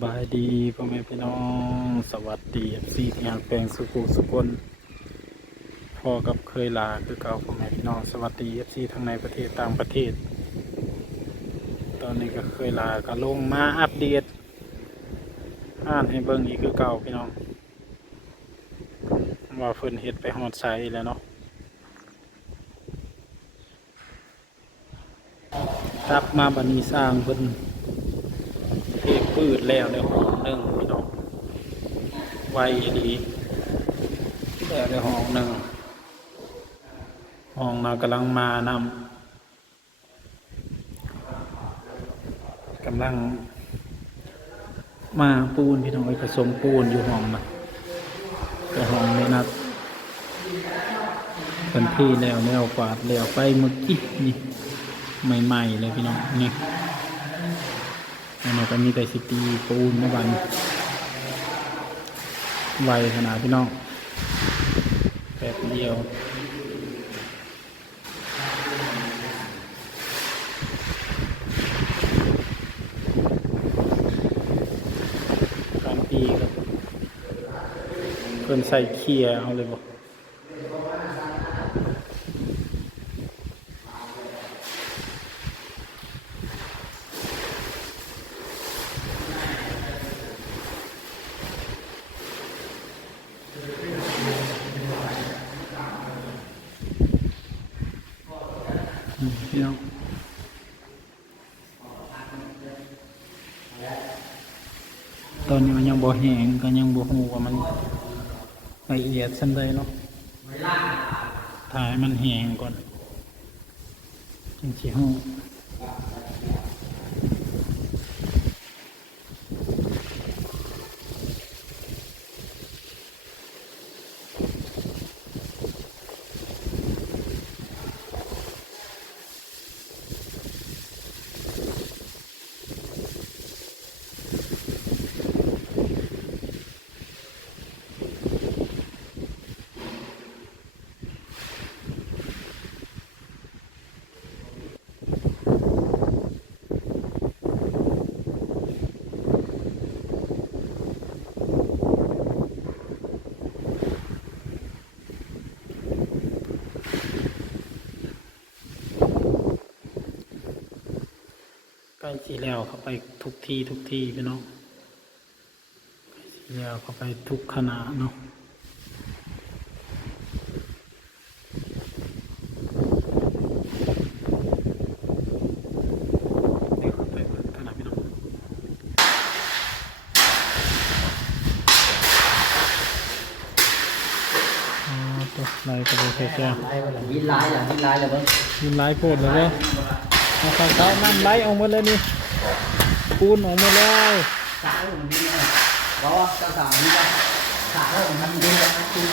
บายดีพ่อแม่พี่น้อง สวัสดีเอฟซีที่หักแปลงสุขุสุกนพ่อกับเคยลาคือเก่าพ่อแม่พี่น้อง สวัสดีเอฟซีทั้งในประเทศต่างประเทศ ตอนนี้ก็เคยลาก็ลงมาอัปเดตอ่านให้เบิ่งอีกคือเก่าพี่น้อง ว่าเพิ่นเฮ็ดไปฮอดไซแล้วเนาะรับมาบันนี้สร้างเพิ่น พืชแล้วในห้องหนึ่งพี่น้องไวดีแล้วในห้องหนึ่งห้องนากำลังมานำกำลัง มาปูนพี่น้องไปผสมปูนอยู่ห้องนะแต่ห้องไม่นัดเป็นที่แล้วแล้วกวาดแล้วไปเมื่อกี้นี่ใหม่ๆเลยพี่น้องนี่ นนี้ก็มีแต่สิตีปูนเมื่อวันไวขนาดพี่น้องแป๊บเดียวการตีครับเพิ่นใส่เคียเอาเลยบอก พี่น้องตอนนี้มันยังบ่แห้งก็ยังบ่หูว่ามันละเอียดสันใดเนาะถ่ายมันแห้งก่อนจึงสิฮู้ ใกล้สีแล้วเข้าไปทุกที่ทุกที่พี่น้องใกล้สีแล้วเข้าไปทุกขณะเนาะเดี๋ยวเข้าไปเบิ่งขณะพี่น้องอ๋อตัวไล่ก็ไปแค่แก้วไล่มันยินร้ายล่ะยินร้ายล่ะเบิ้งยินไล่โคตรเลยเว้ย เอาข้าวเตาน้ำไล่ออกหมดเลยนี่ปูนออกหมดเลยสายของดีนะเพราะว่าเจ้าสาวนี่ก็สายแล้วมันดีเลยนะคือ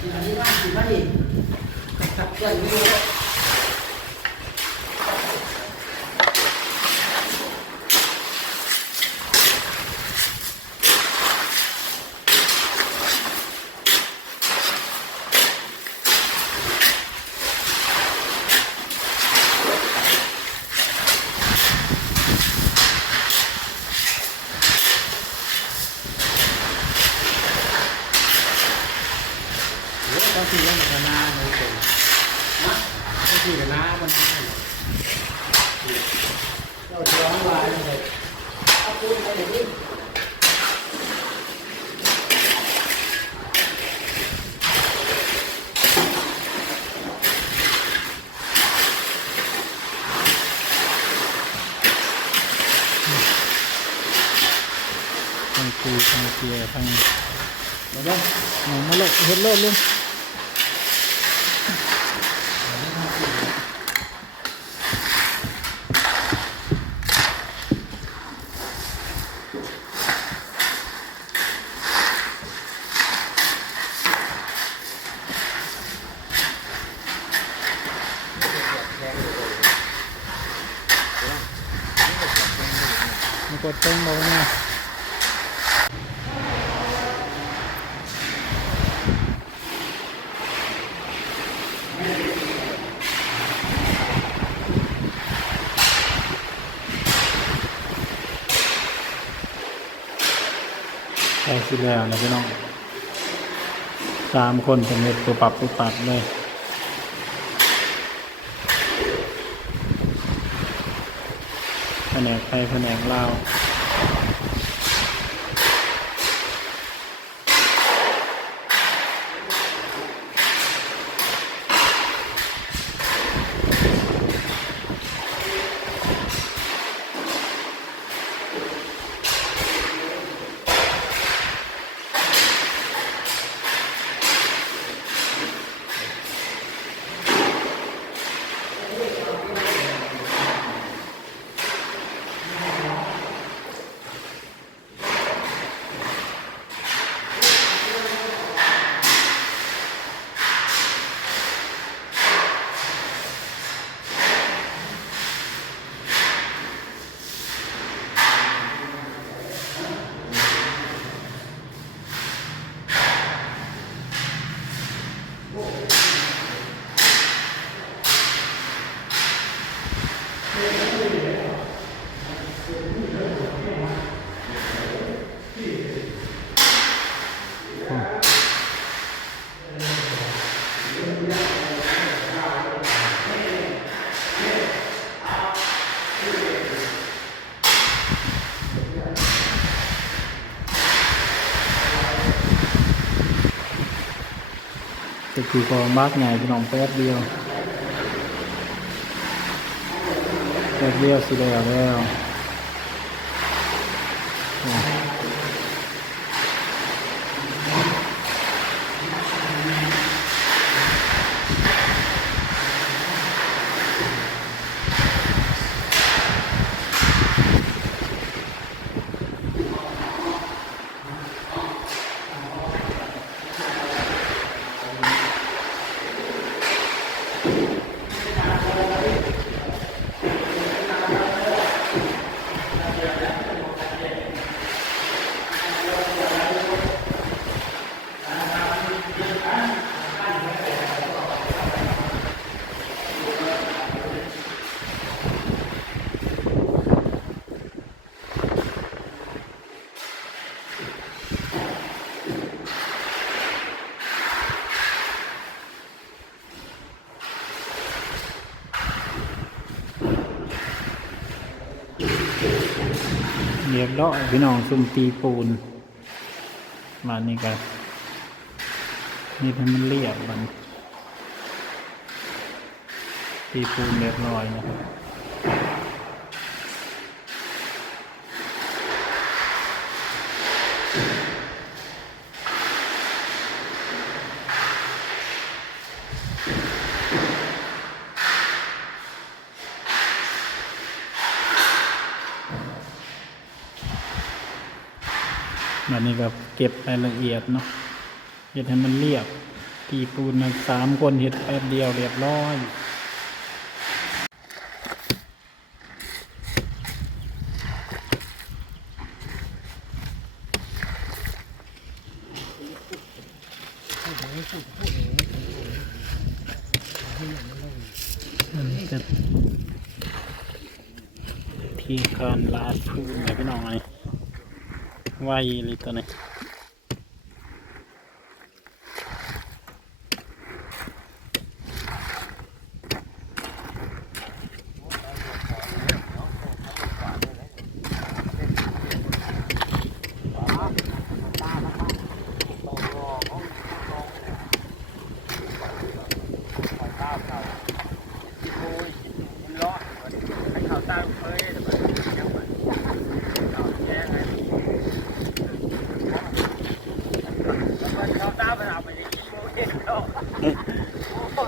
กินนี่บ้านกินบ้านดิเจ้าอยู่ด้วยหรือว่าเขาขี่กันกับนาในคนนะเขาขี่กับนาบนนาเราเชื่อว่าลายเลย เอาปูนไปเดี๋ยวนี้ทา งคูทางเกียร์ทางเดี๋ยวเบิ้งหนังมาเลยเฮ็ดโลดเลยมากดเต็งบอกเนี่ยเใช่สิแล้วนะพี่น้องสามคนเป็นเม็ดตัวปรับตัวปัดเลยแผนกไทยแผนกลาว คือพอมากไงพี่น้องแป๊บเดียวแป๊บเดียวสิแล้วแล้ว เรียบร้อยพี่น้องซุ่มตีปูนมานี่กันนี่ให้มันเรียบมันตีปูนเรียบร้อยนะครับ แบบนี้ก็เก็บรายละเอียดเนาะเห็ดให้มันเรียบ ตีปูนนะสามคนเห็ดแป๊บเดียวเรียบร้อยอันนี้ก็ที่การลาดพื้นนะพี่น้องไอ ไวเลยตั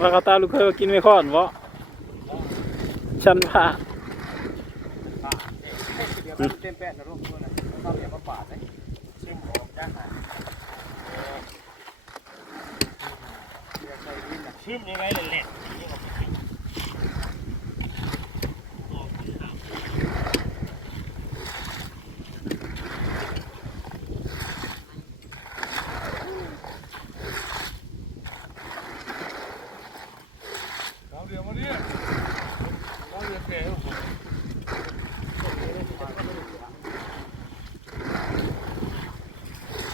ว่าเขาตาลูกเคยว่ากินไม่ค่อนวะฉันผ่าเดี๋ยวมันเต็มแป้นะลูกตัวนะต้องอย่ามาปาดเลยชิมหอมจ้าค่ะชิมยังไงเล่นๆ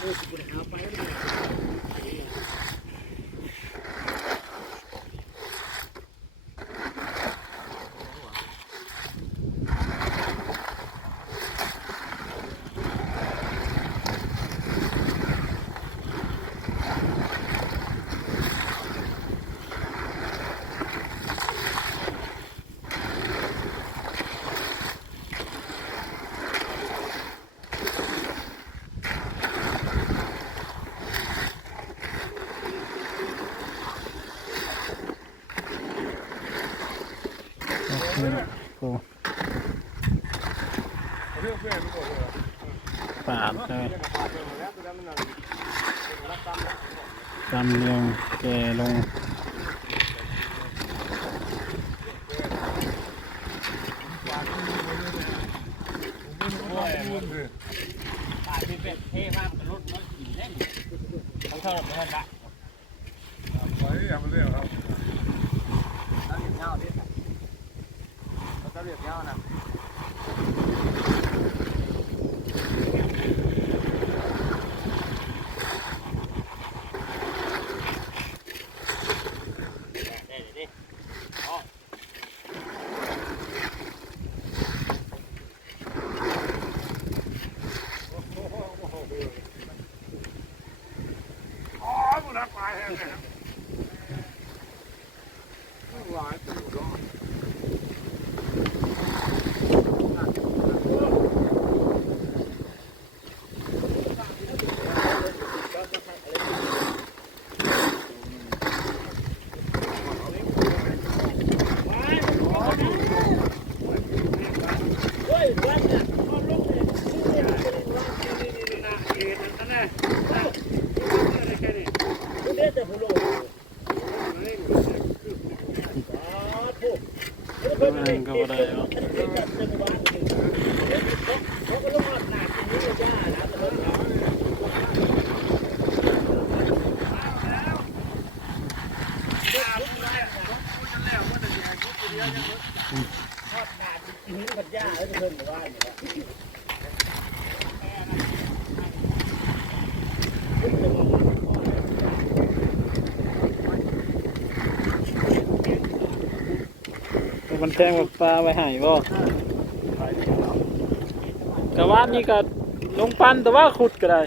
Vou segurar a ปาดเลยจำเรียงแกลงปาดที่เป็นเท่มากมันรถมันกินเล่นต้องเท่าไหร่ไม่ได้ไว้อย่ามาเรียกครับ แล้วเรียกเงาดิเขาจะเรียกเงานะ ได้เลยดิ อ๋อกูรักไปแห้งเลยหลายตัวเนาะ นั่นก็บ่ได้เนาะ มันแทงแบบปลาไว้หายบ่กะว่านี่ก็ลงปันแต่ว่าขุดก็ได้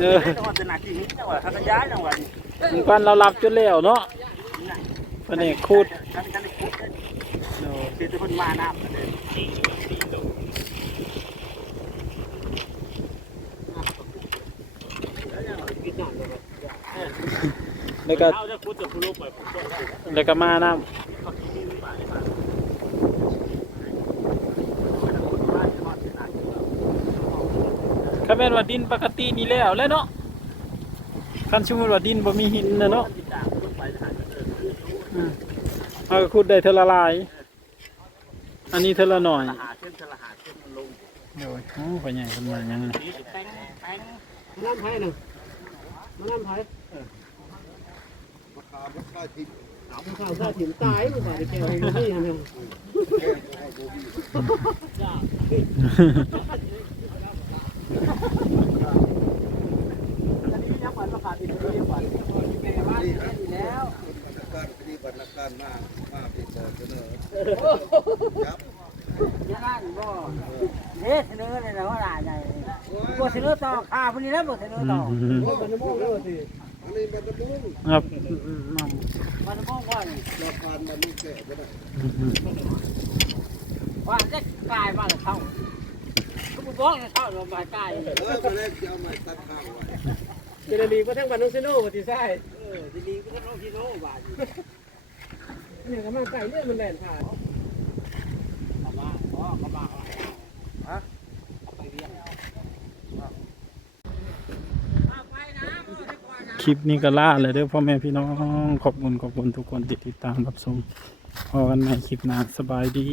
เออจันาจีนจังหวัดทัศย้ายจังหวัดลงปันเราหลับจนแล้วเนาะ อันนี้ขุดท่านท่านคุกเสียทุกคนมาน้ำเลยแล้วก็แล้วก็มาน้ำคันแม่นว่าดินปกตินี่แล้วแล้วเนาะคันสมมุติว่าดินบ่มีหินนะเนาะ เอาก็ขุดได้เท่าละลาย อันนี้เท่าละหน่อยหาเส้นทะหาเส้นมันลงโอ้ยโอ้ไปใหญ่ขึ้นมายังไงแป้งแป้งน้ำไผ่หนึ่งน้ำไผ่ราคาราคาที่ข่าวซาถิ่นตายมันก็แก้วนี่ฮะเนี่ยแพงกว่าตัวพี่อันนี้ยังวันราคาที่ดีกว่าแม่บ้านนี่แล้วราชการคดี บัตรราการมากมากเป็นต่อเสนอยับยาล้านบ่เด้เสนอเลยนะว่าหลายใหญ่บ่เสนอต่อค่าพวกนี้แล้วบ่เสนอต่อมันมงแล้วสิอันนี้มันจะมุ่งครับมันมองว่านี่ราคามันมุ่งแก่ก็ได้ว่าจะกลายมาแล้วเข้าก็บ่บอกให้เข้าลงมากลายเออมาแล้วจะเอาไม้ตัดข้างไว้เป็นดีก็ทั้งบ้านน้องเซโน่บ่ติใช่เออดีก็ทั้งน้องซีโน่บาด เนี่ยก็มาไก่เลือดมันแล่นผ่านกระบะอ๋อกระบะอะไรฮะคลิปนี้ก็ล่าเลยเด้อพ่อแม่พี่น้องขอบคุณขอบคุณทุกคนติดติดตามรับชมพอกันใหม่คลิปหน้าสบายดี